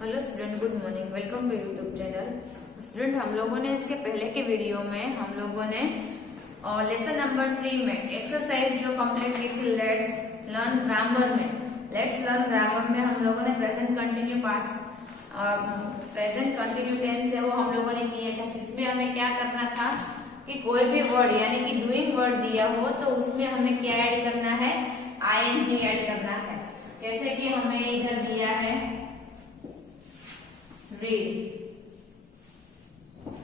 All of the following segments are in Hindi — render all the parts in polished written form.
Hello student, good morning. Welcome to YouTube channel. Student, हम लोगों ने इसके पहले के वीडियो में हम लोगों ने लेसन नंबर 3 में एक्सरसाइज जो कंप्लीट की थी लेट्स लर्न ग्रामर में हम लोगों ने प्रेजेंट कंटिन्यू टेंस है वो हम लोगों ने किया था, जिसमें हमें क्या करना था कि कोई भी वर्ड यानी कि डूइंग वर्ड दिया हो तो उसमें हमें क्या ऐड करना है, आईएनजी ऐड करना है। जैसे कि हमें इधर दिया है रीड,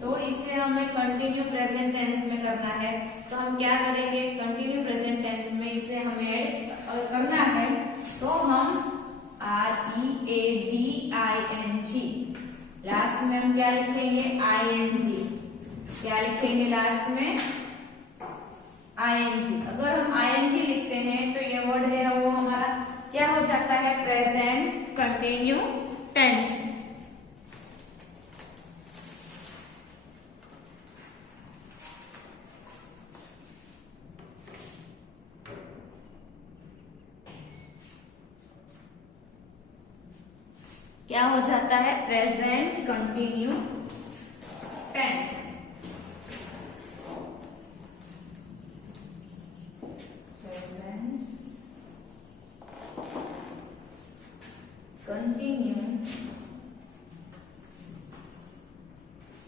तो इसे हमें कंटिन्यू प्रेजेंट टेंस में करना है। तो हम क्या करेंगे, कंटिन्यू प्रेजेंट टेंस में इसे हमें ऐड करना है। तो हम READING लास्ट में हम क्या लिखेंगे, ING। क्या लिखेंगे लास्ट में, ING। अगर हम ING लिखते हैं तो ये वर्ड है वो हमारा क्या हो जाता है, प्रेजेंट कंटिन्यू टेंस। क्या हो जाता है, present continue tense. Present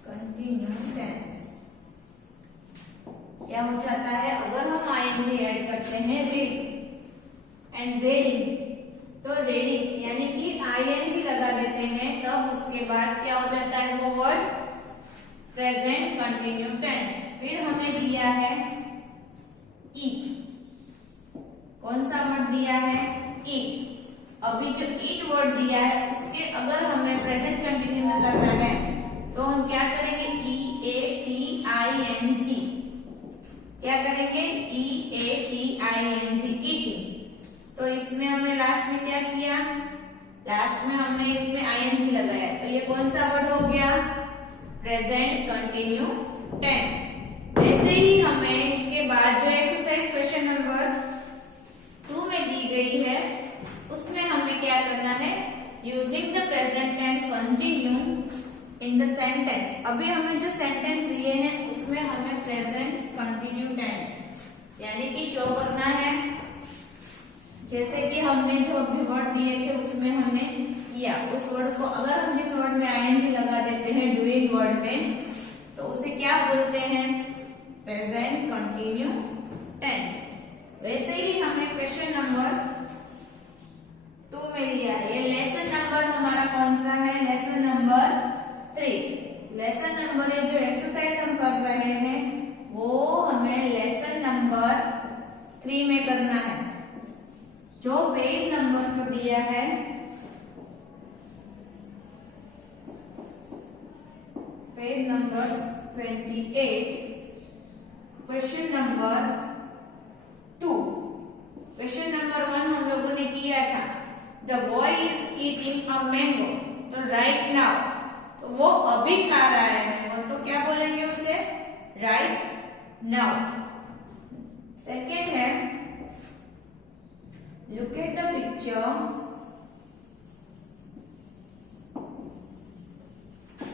continue tense क्या हो जाता है, अगर हम आईएनजी ऐड करते हैं रीड एंड रीडिंग, तो रीडिंग यानी कि आईएनजी लगा देते हैं, तब उसके बाद क्या हो जाता है वो वर्ड, प्रेजेंट कंटिन्यू टेंस। फिर हमें दिया है ईट। कौन सा वर्ड दिया है, ईट। अभी जो ईट वर्ड दिया है उसके अगर हमें प्रेजेंट कंटिन्यू में करना है तो हम क्या करेंगे, EATING। क्या करेंगे, EATING, ईटिंग। तो इसमें हमने लास्ट में क्या किया, लास्ट में हमने इसमें ING लगाया, तो ये कौन सा वर्ड हो गया, प्रेजेंट कंटिन्यू टेंस। वैसे ही हमें इसके बाद जो एक्सरसाइज क्वेश्चन नंबर 2 में दी गई है उसमें हमें क्या करना है, using the present and continue in the sentence. अभी हमें जो सेंटेंस दिए हैं उसमें हमें प्रेजेंट कंटिन्यू टेंस यानी कि शो करना है। जैसे कि हमने जो अभी वर्ड दिए थे उसमें हमने किया, उस वर्ड को अगर हम जिस वर्ड में आईएनजी लगा देते हैं डूइंग वर्ड में, तो उसे क्या बोलते हैं, प्रेजेंट कंटिन्यू टेंस। वैसे ही हमें क्वेश्चन नंबर 2 में लिया है, ये लेसन नंबर हमारा कौन सा है, लेसन नंबर 3। लेसन नंबर ये जो एक्सरसाइज हम कर रहे हैं वो हमें लेसन नंबर 3 में करना है। जो पेज नंबर को दिया है page number 28, question number 2। Question number 1 हम लोगों ने किया था, the boy is eating a mango. तो राइट नाउ, तो वो अभी खा रहा है मैंगो, तो क्या बोलेंगे उसे, राइट नाउ। सेकेंड है, look at the picture.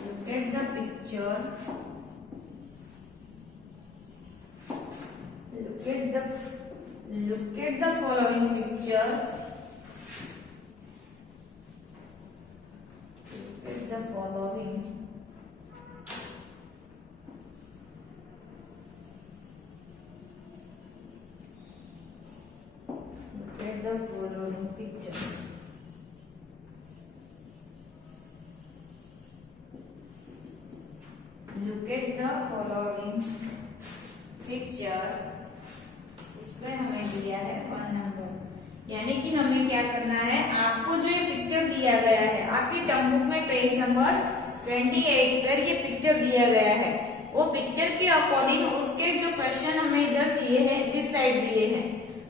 Look at the picture. Look at the following picture. Look at the following. The following picture. Look at the following picture. इसमें हमें दिया है 1 नंबर, यानी कि हमें क्या करना है, आपको जो ये पिक्चर दिया गया है आपकी टर्म बुक में पेज नंबर 28 पर ये पिक्चर दिया गया है, वो पिक्चर के अकॉर्डिंग उसके जो क्वेश्चन हमें इधर दिए हैं, इस साइड दिए हैं,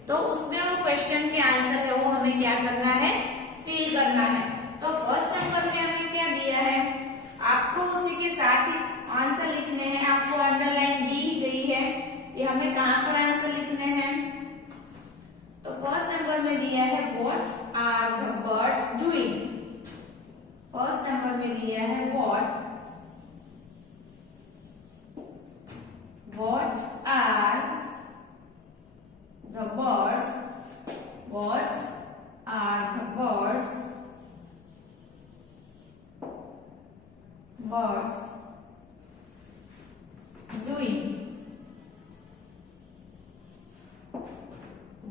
तो उसमें वो क्वेश्चन के आंसर है वो हमें क्या करना है, फिल करना है। तो फर्स्ट नंबर में हमें क्या दिया है, आपको उसी के साथ ही आंसर लिखने हैं। आपको अंडरलाइन दी गई है, ये हमें कहाँ पर आंसर लिखने हैं। तो फर्स्ट नंबर में दिया है what are the birds doing. First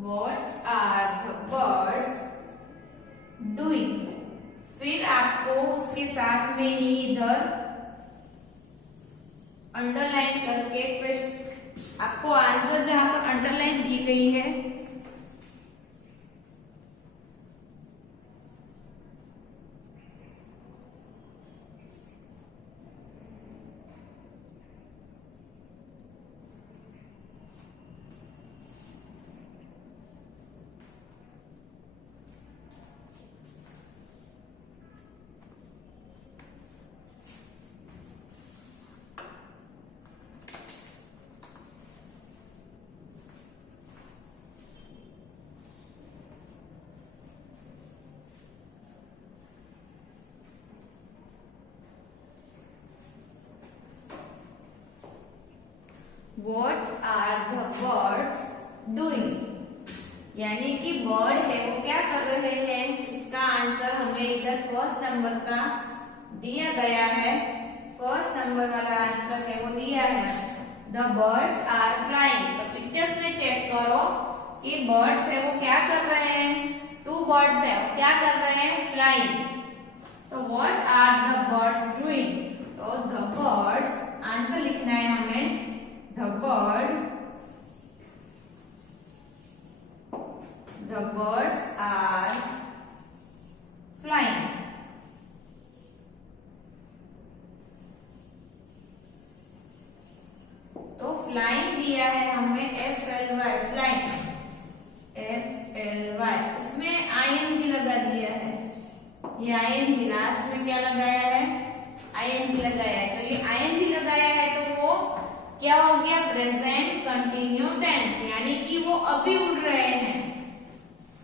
What are the birds doing? फिर आपको उसके साथ में ही इधर अंडरलाइन करके प्रश्न, आपको आंसर जहां पर अंडरलाइन दी गई है What are the birds doing? यानी कि बर्ड है वो क्या कर रहे हैं, इसका आंसर हमें इधर फर्स्ट नंबर का दिया गया है। फर्स्ट नंबर वाला आंसर है वो दिया है द बर्ड्स आर फ्लाइंग। तो पिक्चर्स में चेक करो कि बर्ड्स है वो क्या कर रहे हैं, 2 बर्ड्स है वो क्या कर रहे हैं, फ्लाइंग। तो what are the birds doing? तो द बर्ड्स, आंसर लिखना है हमें the birds are flying. तो फ्लाइंग दिया है हमें FLY, फ्लाइंग FLY, उसमें ING लगा दिया है, ये ING लास्ट में क्या लगाया है, ING लगाया है। तो ये ING लगाया है तो वो क्या हो गया, प्रेजेंट कंटिन्यू टेंस, यानी कि वो अभी उड़ रहे हैं।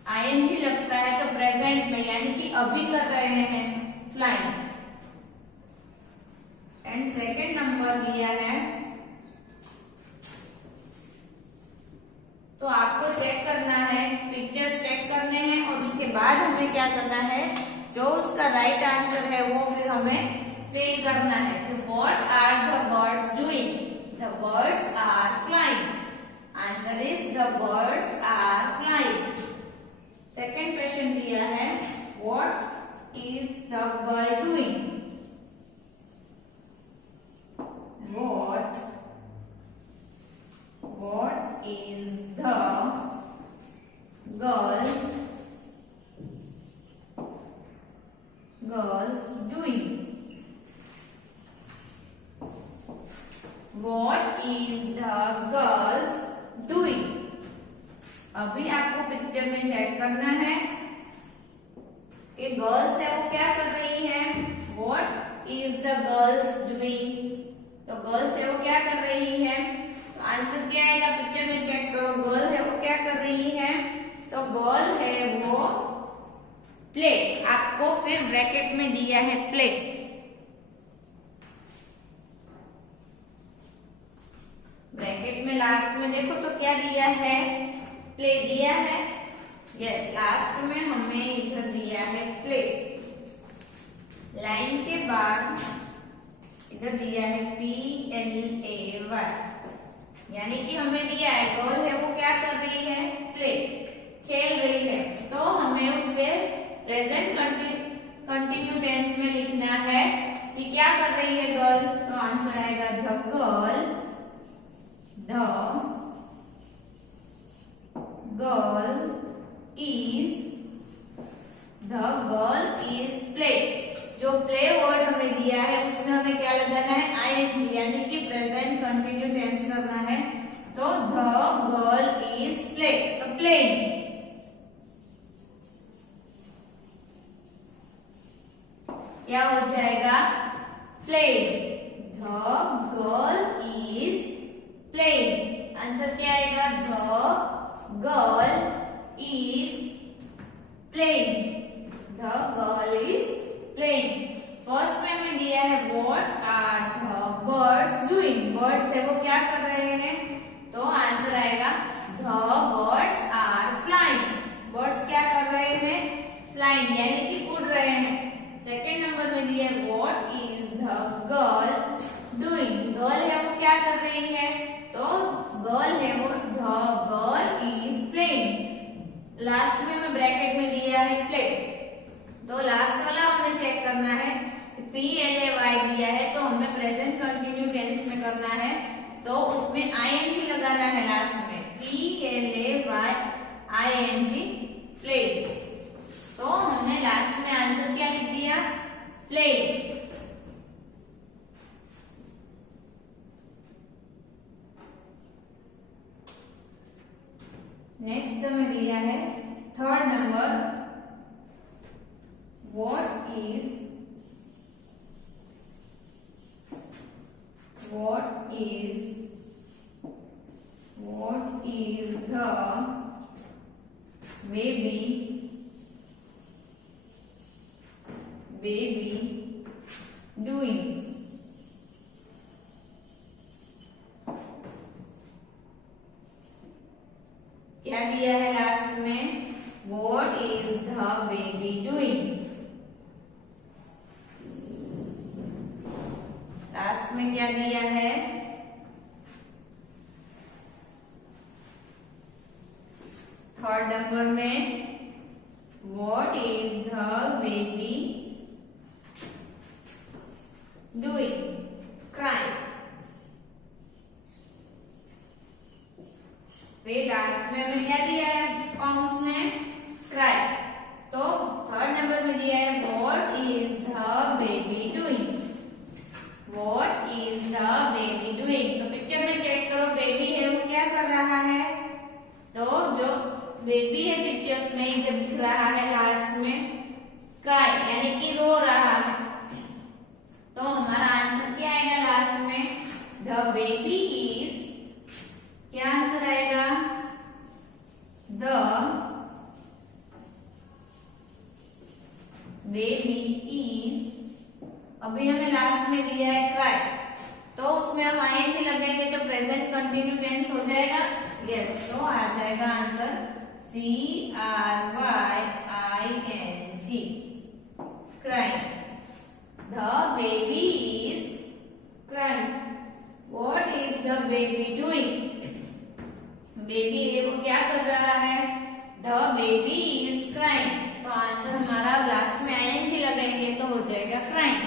आईएनजी लगता है तो प्रेजेंट में, यानी कि अभी कर रहे हैं फ्लाइंग। एंड सेकंड नंबर दिया है, तो आपको चेक करना है, पिक्चर चेक करने हैं और उसके बाद हमें क्या करना है, जो उसका राइट आंसर है वो फिर हमें फिल करना है। तो what are the birds doing? The birds are flying. Answer is the birds are flying. Second question दिया है, what is the girl doing? What is the girls doing? What is the girls doing? अभी आपको पिक्चर में चेक करना है कि गर्ल्स है वो क्या कर रही है। What is the girls doing? तो गर्ल्स है वो क्या कर रही है, तो आंसर क्या आएगा, पिक्चर में चेक करो। गर्ल है वो क्या कर रही है, तो गर्ल है वो प्ले, आपको फिर ब्रैकेट में दिया है प्ले। ब्रैकेट में लास्ट में देखो तो क्या दिया है, प्ले दिया है। यस, लास्ट में हमें इधर दिया है प्ले, लाइन के बाद इधर दिया है PLAY, यानी कि हमें दिया है गर्ल है वो क्या कर रही है, प्ले, खेल रही है। तो हमें उसे प्रेजेंट कंटिन्यू टेंस में लिखना है कि क्या कर रही है गर्ल। तो आंसर आएगा द गर्ल is प्ले। जो प्ले वर्ड हमें दिया है उसमें हमें क्या लगाना है, ING, यानी कि प्रेजेंट कंटिन्यू टेंस करना है। तो द गर्ल इज प्ले, तो प्लेइंग। क्या हो जाएगा, playing. The girl is playing. Answer क्या आएगा, the girl is playing. The girl is playing. First में हमें दिया है what are the birds doing, birds है वो क्या कर रहे हैं, तो आंसर आएगा the birds are flying. Birds क्या कर रहे हैं, फ्लाइंग, यानी कि उड़ रहे हैं। सेकेंड नंबर में दिया है what is the girl doing, girl है वो क्या कर रही है, तो गर्ल है वो the girl is playing. Last में हमें ब्रैकेट में दिया है प्ले, तो लास्ट वाला हमें चेक करना है। PLAY दिया है तो हमें प्रेजेंट कंटिन्यू टेंस में करना है, तो उसमें ING लगाना है लास्ट में। PLAY ING play. तो हमने लास्ट में आंसर क्या लिख दिया? प्ले। नेक्स्ट हमें दिया है third number, what is the baby doing? क्या दिया है लास्ट में? What is the baby doing? Last में क्या दिया है? थर्ड नंबर में What is the baby doing? Crying. फिर लास्ट में हमें क्या दिया है काउंट्स ने? क्राई। तो थर्ड नंबर में दिया है What is the baby doing? What is the baby doing? तो पिक्चर में चेक करो, बेबी है वो क्या कर रहा है? तो जो बेबी है पिक्चर्स में इधर दिख रहा है लास्ट में क्राई, यानी कि रो रहा है। तो हमारा आंसर क्या आएगा लास्ट में? द बेबी इज, क्या आंसर आएगा? द बेबी इज, अभी हमें लास्ट में दिया है क्राई, तो उसमें हम ING लगाएंगे तो प्रेजेंट कंटिन्यू टेंस हो जाएगा। यस, तो आ जाएगा answer CRYING, crying. The baby is crying. What is the baby doing? Baby है वो क्या कर रहा है? The baby is crying. तो आंसर हमारा लास्ट में ING लगाएंगे तो हो जाएगा crying.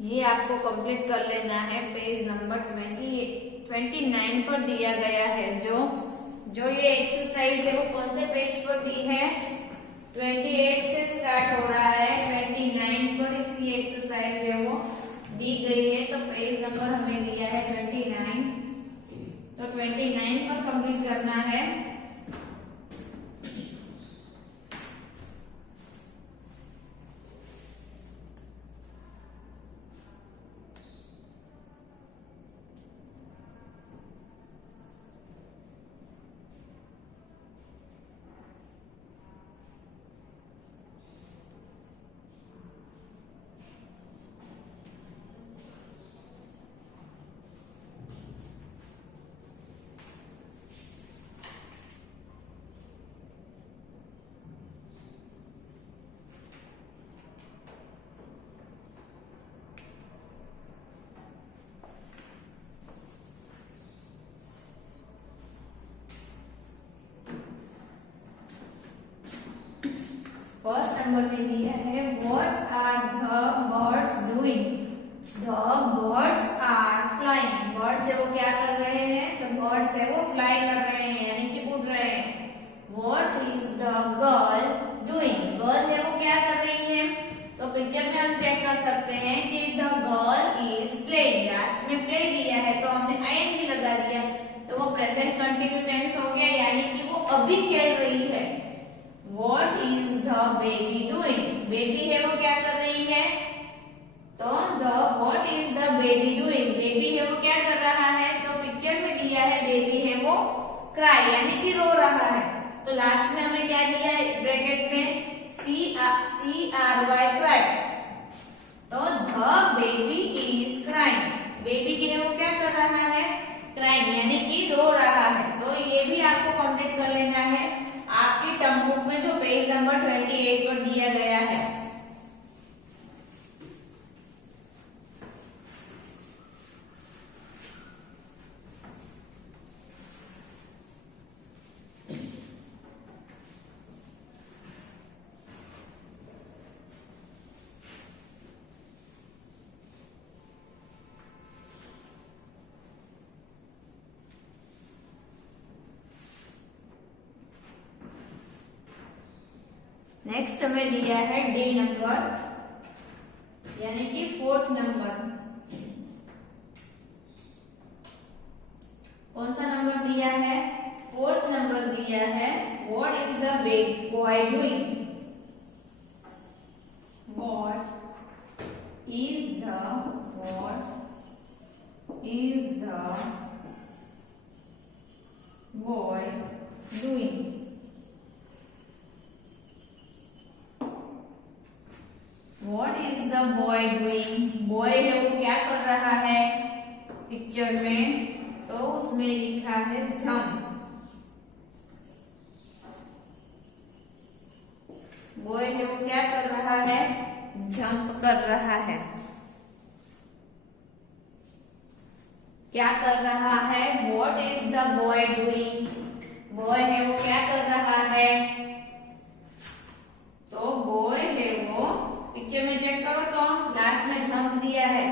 ये आपको कंप्लीट कर लेना है। पेज नंबर 29 पर दिया गया है। जो ये एक्सरसाइज है वो कौन से पेज पर दी है? 28 से स्टार्ट हो रहा है, 29 पर इसकी एक्सरसाइज है वो दी गई है। तो पेज नंबर हमें दिया है 29, तो 29 पर कंप्लीट करना है। फर्स्ट नंबर में दिया है what are the birds doing? The birds are flying. Birds है वो क्या कर रहे हैं? तो बर्ड्स है वो फ्लाई कर रहे हैं, यानी कि उड़ रहे हैं। What is the girl doing? Girl है वो क्या कर रही है? तो पिक्चर में हम चेक कर सकते हैं कि the girl is playing. Last में प्ले दिया है तो हमने ING लगा दिया, तो वो प्रेजेंट कंटिन्यू टेंस हो गया, यानी कि वो अभी खेल रही है। What is the baby doing? Baby है वो क्या कर रही है? तो what is the baby doing? Baby है वो क्या कर रहा है? तो पिक्चर में दिया है बेबी है वो cry यानी कि रो रहा है। तो लास्ट में हमें क्या दिया है ब्रैकेट में? CRY cry। तो the baby is crying। Baby की है वो क्या कर रहा है? क्राइम यानी कि रो रहा है। तो ये भी आपको कंप्लीट कर लेना है आपकी टर्म बुक में जो पेज नंबर 28 पर दिया गया है। नेक्स्ट हमें दिया है डी नंबर यानी कि 4th नंबर। कौन सा नंबर दिया है? 4th नंबर दिया है। What is the boy doing? What is the boy doing? What is the boy doing? Boy है वो क्या कर रहा है पिक्चर में? तो उसमें लिखा है जंप। बॉय है वो क्या कर रहा है? जंप कर रहा है। क्या कर रहा है? What is the boy doing? Boy है वो क्या कर रहा है? तो बॉय है वो पिक्चर में चेक करो तो लास्ट में जंप दिया है।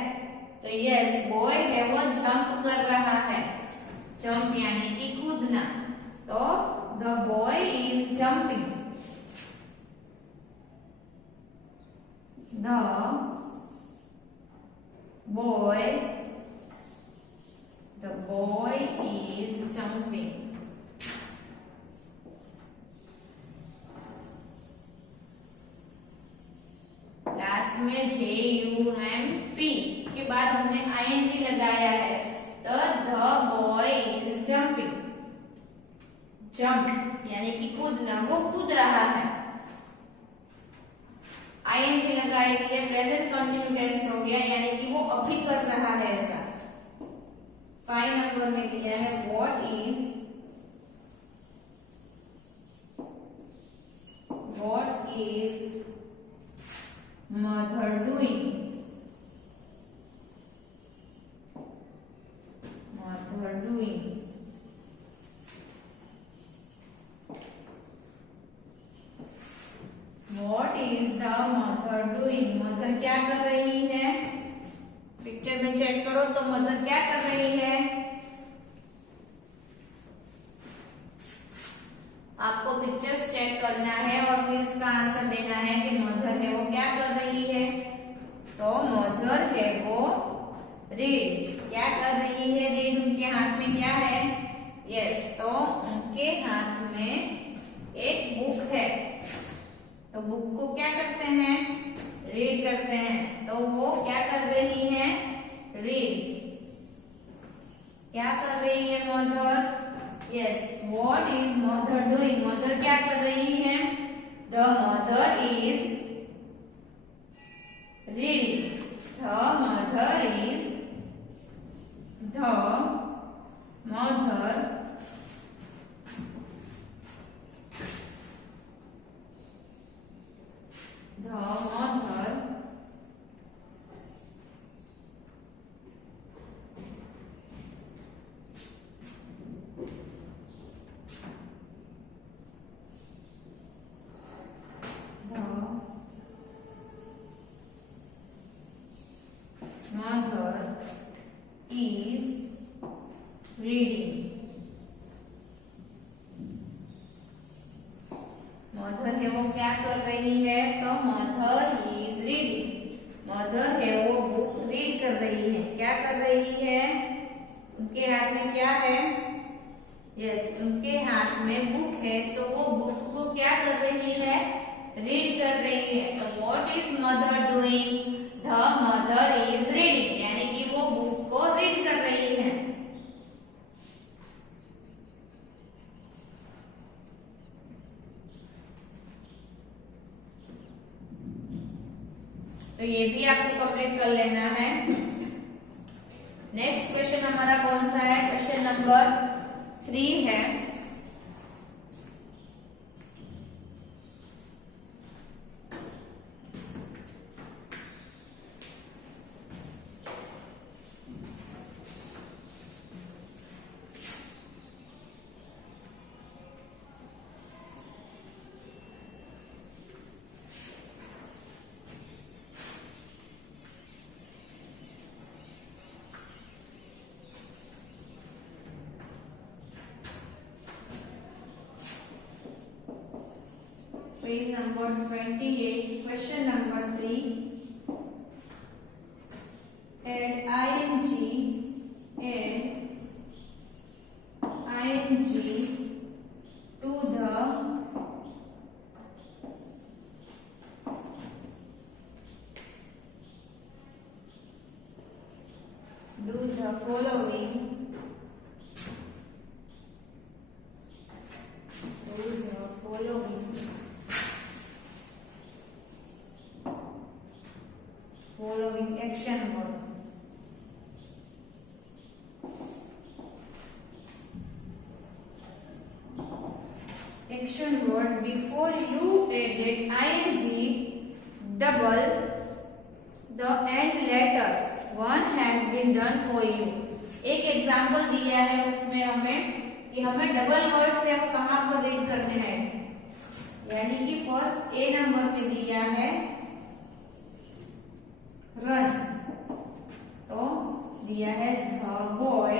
तो यस बॉय है वो जंप कर रहा है। जंप यानी कि कूदना। तो the boy is jumping. The boy is jumping. Last में JUMP के बाद हमने ING लगाया है। तो the boy is jumping. Jump यानी कि कूदना, वो कूद रहा है। ING लगा इसलिए प्रेजेंट कंटिन्यू टेंस हो गया यानी कि वो अभी कर रहा है ऐसा। 5 नंबर में दिया है what is mother doing? Mother doing। What is the mother doing? Mother क्या कर रही है? पिक्चर में चेक करो तो मदर क्या कर रही है? आपको पिक्चर्स चेक करना है और फिर उसका आंसर देना है कि मदर है वो क्या कर रही है। तो मदर है वो रीड। क्या कर रही है? रीड। उनके हाथ में क्या है? यस तो उनके हाथ में एक बुक है। तो बुक को क्या करते हैं? रीड करते हैं। तो वो क्या कर रही है? रीड। क्या कर रही है mother? Yes what is mother doing? Mother क्या कर रही है? The mother is reading. The mother is reading. Mother है वो क्या कर रही है? तो मदर इज रीडिंग। मदर है वो बुक रीड कर रही है। क्या कर रही है? उनके हाथ में क्या है? यस उनके हाथ में बुक है तो वो बुक को क्या कर रही है, रीड कर रही है। तो what is mother doing, the mother is reading, यानी कि वो बुक को रीड कर रही है। तो ये भी आपको कंप्लीट कर लेना है। नेक्स्ट क्वेश्चन हमारा कौन सा है, क्वेश्चन नंबर 3 है। Page number 28, question number 3. Add ing to the following action word. Action word, before you added ing, double the end letter. One has been done for you. एक एग्जाम्पल दिया है उसमें हमें कि हमें डबल वर्ड से वो कहाँ पर रीड करने हैं, यानी कि फर्स्ट ए नंबर पे दिया है रन, तो दिया है द बॉय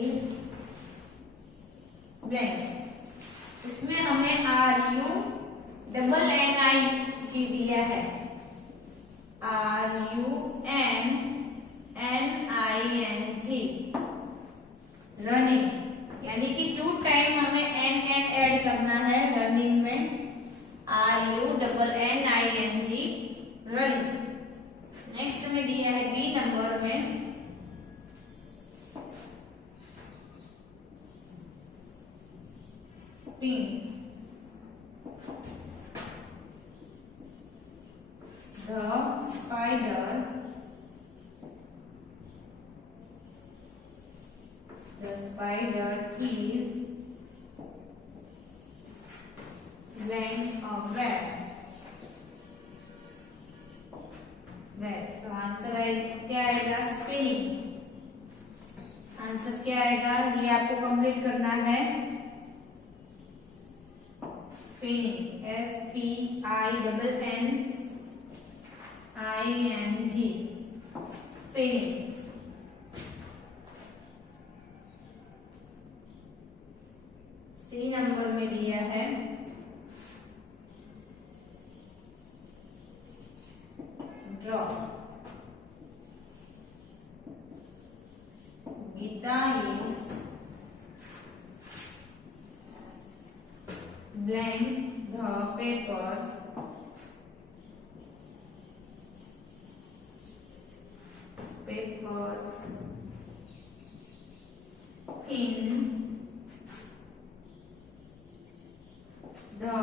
इज ब्लैंक। इसमें हमें R U double N I G दिया है, R U N N I N G, running, यानी कि 2 टाइम हमें एन ऐड करना है रनिंग में, R U double N I N G, running. Next में दिया है बी नंबर में spin, the spider is went a web। तो आंसर क्या आएगा, स्पिनिंग। आंसर क्या आएगा, ये आपको कंप्लीट करना है, spinning, SPINNING, spinning. C number में दिया है draw. Geeta is blank the paper papers in the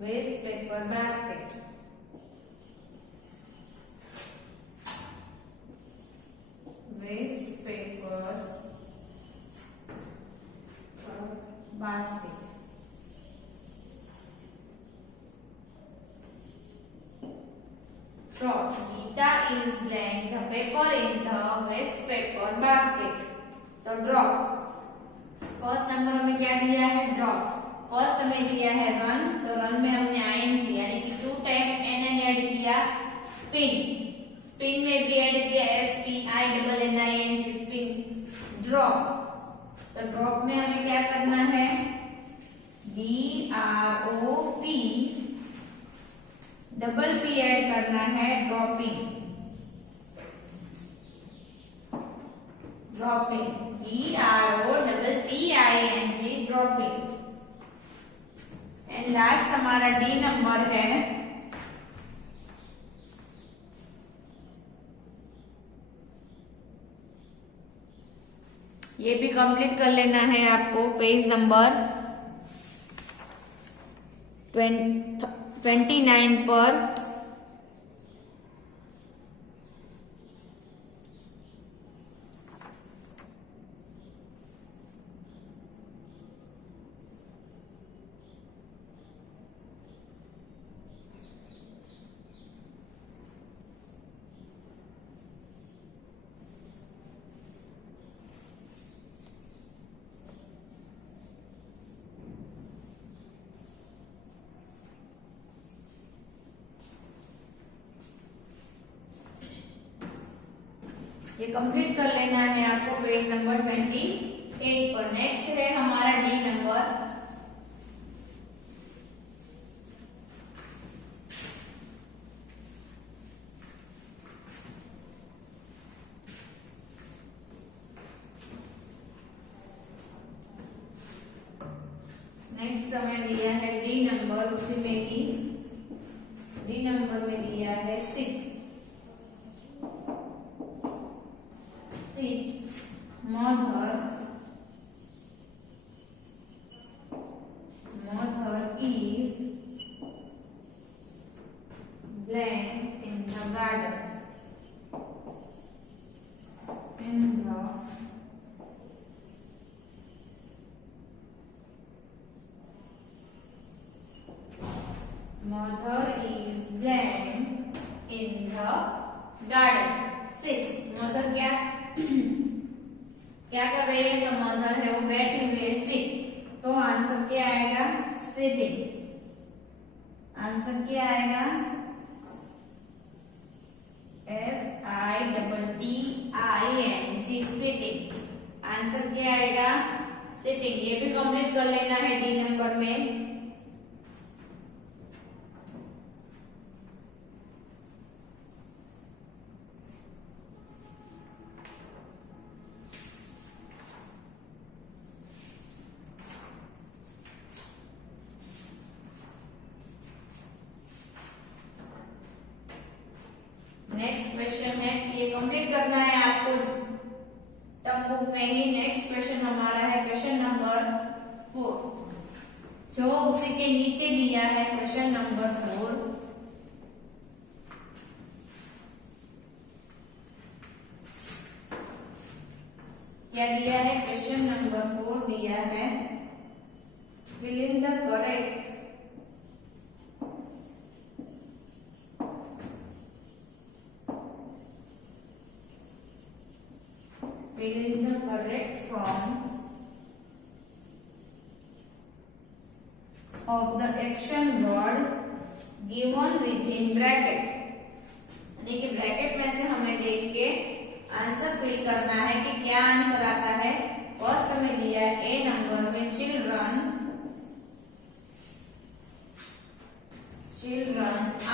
waste paper basket। waste paper basket। Draw. Gita is blank the paper in the waste paper basket। तो ड्रॉ, फर्स्ट नंबर में क्या दिया है, ड्रॉ। फर्स्ट में दिया है रन, तो रन में हमने आईएनजी यानी कि 2 टाइम एन ऐड किया। स्पिन, स्पिन में भी ऐड किया SPINNING, स्पिन। ड्रॉप, तो ड्रॉप में हमें क्या करना है, DROP, डबल P ऐड करना है, dropping. dropping, DROPPING dropping। And last हमारा डी नंबर है ये भी कंप्लीट कर लेना है आपको। पेज नंबर 29 पर ये कंप्लीट कर लेना है आपको पेज नंबर 28 पर। नेक्स्ट है हमारा डी नंबर। नेक्स्ट हमें दिया है डी नंबर, उसी में ही डी नंबर में दिया है seat. Mother is blank in the garden. Mother is blank in the garden. Sit. Mother क्या कर रही है? तो मदर है वो बैठी हुई है, सिट। तो आंसर क्या आएगा? सिटिंग। आंसर क्या आएगा? SITTING sitting. आंसर क्या आएगा? सिटिंग। ये भी कंप्लीट कर लेना है डी नंबर में। नेक्स्ट क्वेश्चन है, ये कंप्लीट करना है आपको टर्म बुक में ही। नेक्स्ट क्वेश्चन हमारा है क्वेश्चन नंबर 4, जो उसी के नीचे दिया है क्वेश्चन नंबर 4। क्या दिया है? क्वेश्चन नंबर 4 दिया है, fill in the correct fill in the correct form of the action word given within bracket। यानी कि ब्रैकेट में से हमें देख के आंसर फिल करना है कि क्या आंसर आता है। फर्स्ट में दिया है ए नंबर में children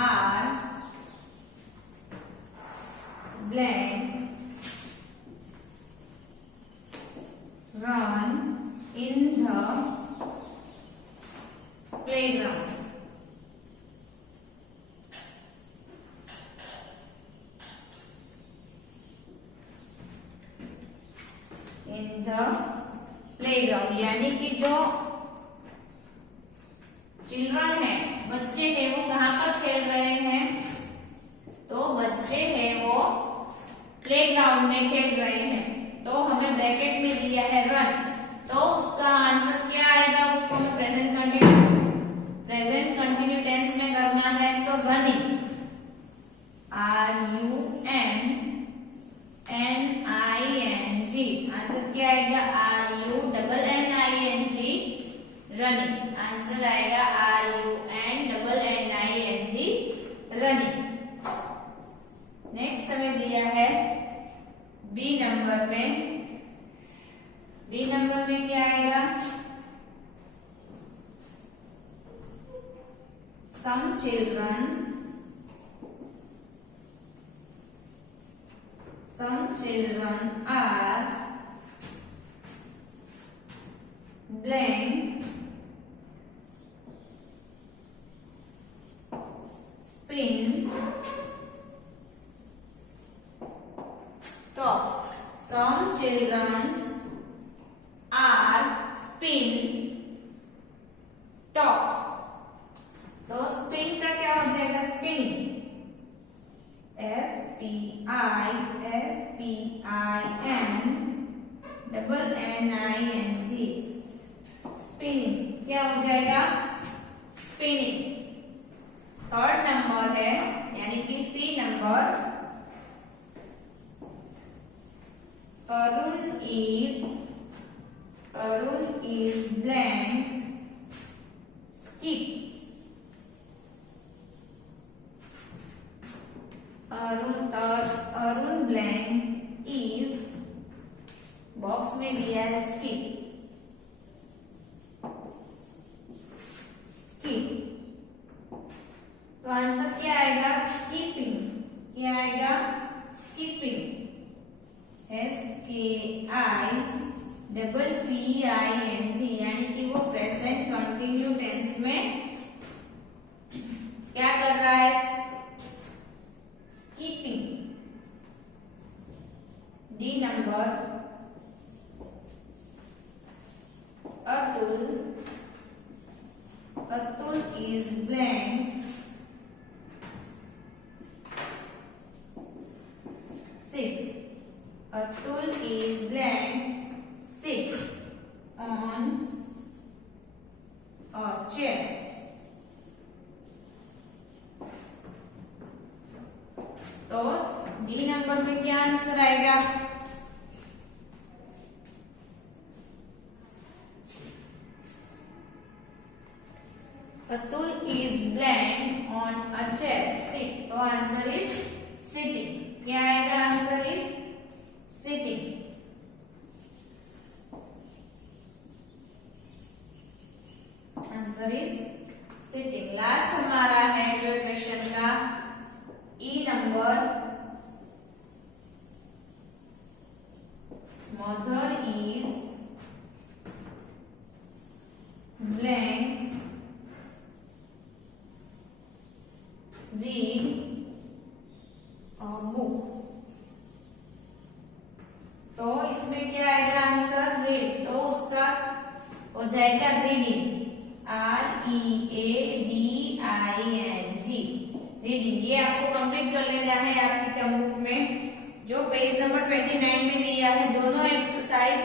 are blank run in the playground। in the playground यानी कि जो चिल्ड्रन है, बच्चे हैं, वो कहाँ पर खेल रहे हैं? तो बच्चे हैं वो प्लेग्राउंड में खेल रहे हैं। तो हमें ब्रैकेट में दिया है रन, तो उसका आंसर क्या आएगा? उसको हमें प्रेजेंट कंटिन्यू टेंस में करना है। तो रनिंग RUNNING। आंसर क्या आएगा? RUNNING running. आंसर आएगा RUNNING रनिंग। नेक्स्ट हमें दिया है बी नंबर में। बी नंबर में क्या आएगा? some children are blank spin tops. Some children are spin tops. तो spin का क्या हो जाएगा? spinning, spin spinning क्या हो जाएगा? spinning. थर्ड नंबर है यानी कि C number, Arun is blank skip. Arun blank is box में दिया है skip. तो आंसर क्या आएगा? स्कीपिंग. क्या आएगा? स्कीपिंग. SKIPPING यानी कि वो प्रेजेंट कंटिन्यू टेंस में क्या कर रहा है? Skipping. D number, Atul is blank sit. Atul is blank sit on a chair. तो डी नंबर में क्या आंसर आएगा? Atul is blank on a chair sit. तो आंसर इज sitting. क्या आएगा? Answer is sitting. Answer is sitting. Last हमारा है जो क्वेश्चन का E number, mother is blank read book. तो इसमें क्या आएगा? Answer read. तो उसका हो जाएगा रीडिंग. READING reading. ये आपको कंप्लीट कर लेना है आपकी टर्म बुक में, जो पेज नंबर 29 में दिया है. दोनों exercise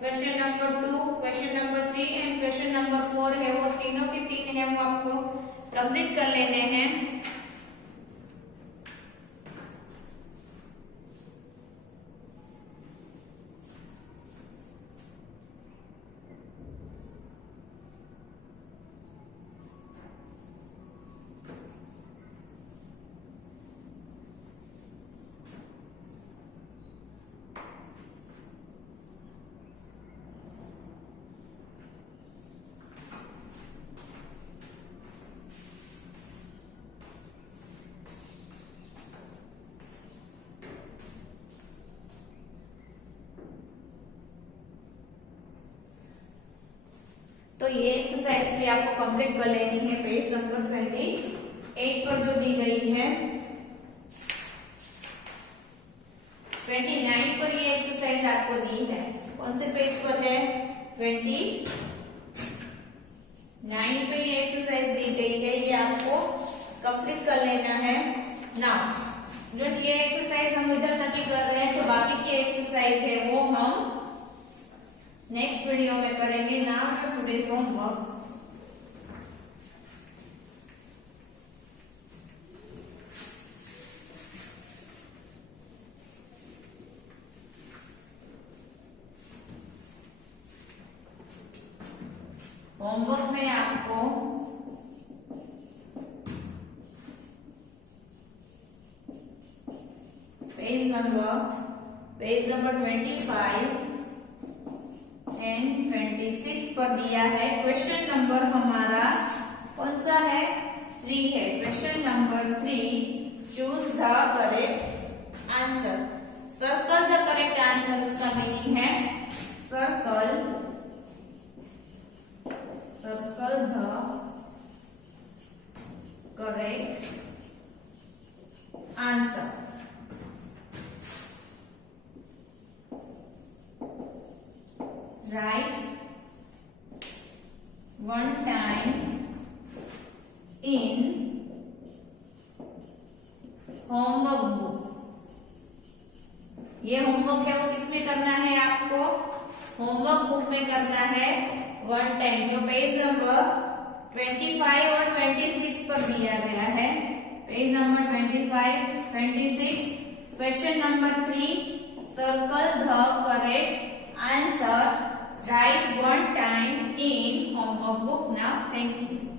question number 2, question number 3 and question number 4 है, वो तीनों के तीन है, वो आपको कंप्लीट कर लेने हैं. तो ये एक्सरसाइज भी आपको कंप्लीट कर लेनी है पेज नंबर 28 पर जो दी गई है. 29 पर ये एक्सरसाइज आपको दी है. कौन से पेज पर है? 29 पे ये एक्सरसाइज दी गई है, ये आपको कंप्लीट कर लेना है. नाउ जो ये एक्सरसाइज हम इधर तक ही कर रहे हैं, जो बाकी की एक्सरसाइज है वो हम नेक्स्ट वीडियो में करेंगे. Now today's homework. होमवर्क में आपको पेज नंबर 25 एंड 26 पर दिया है. क्वेश्चन नंबर हमारा कौन सा है? 3 है. Question number 3, choose the correct answer. Circle the correct answer, उसका मीनिंग है circle right one time in homework book. ये होमवर्क है वो किसमें करना है आपको? होमवर्क बुक में करना है वन टाइम, जो पेज नंबर 25 और 26 पर दिया गया है। Page number 25, 26, question number 3, circle the correct answer, right one time in homework book. Now thank you.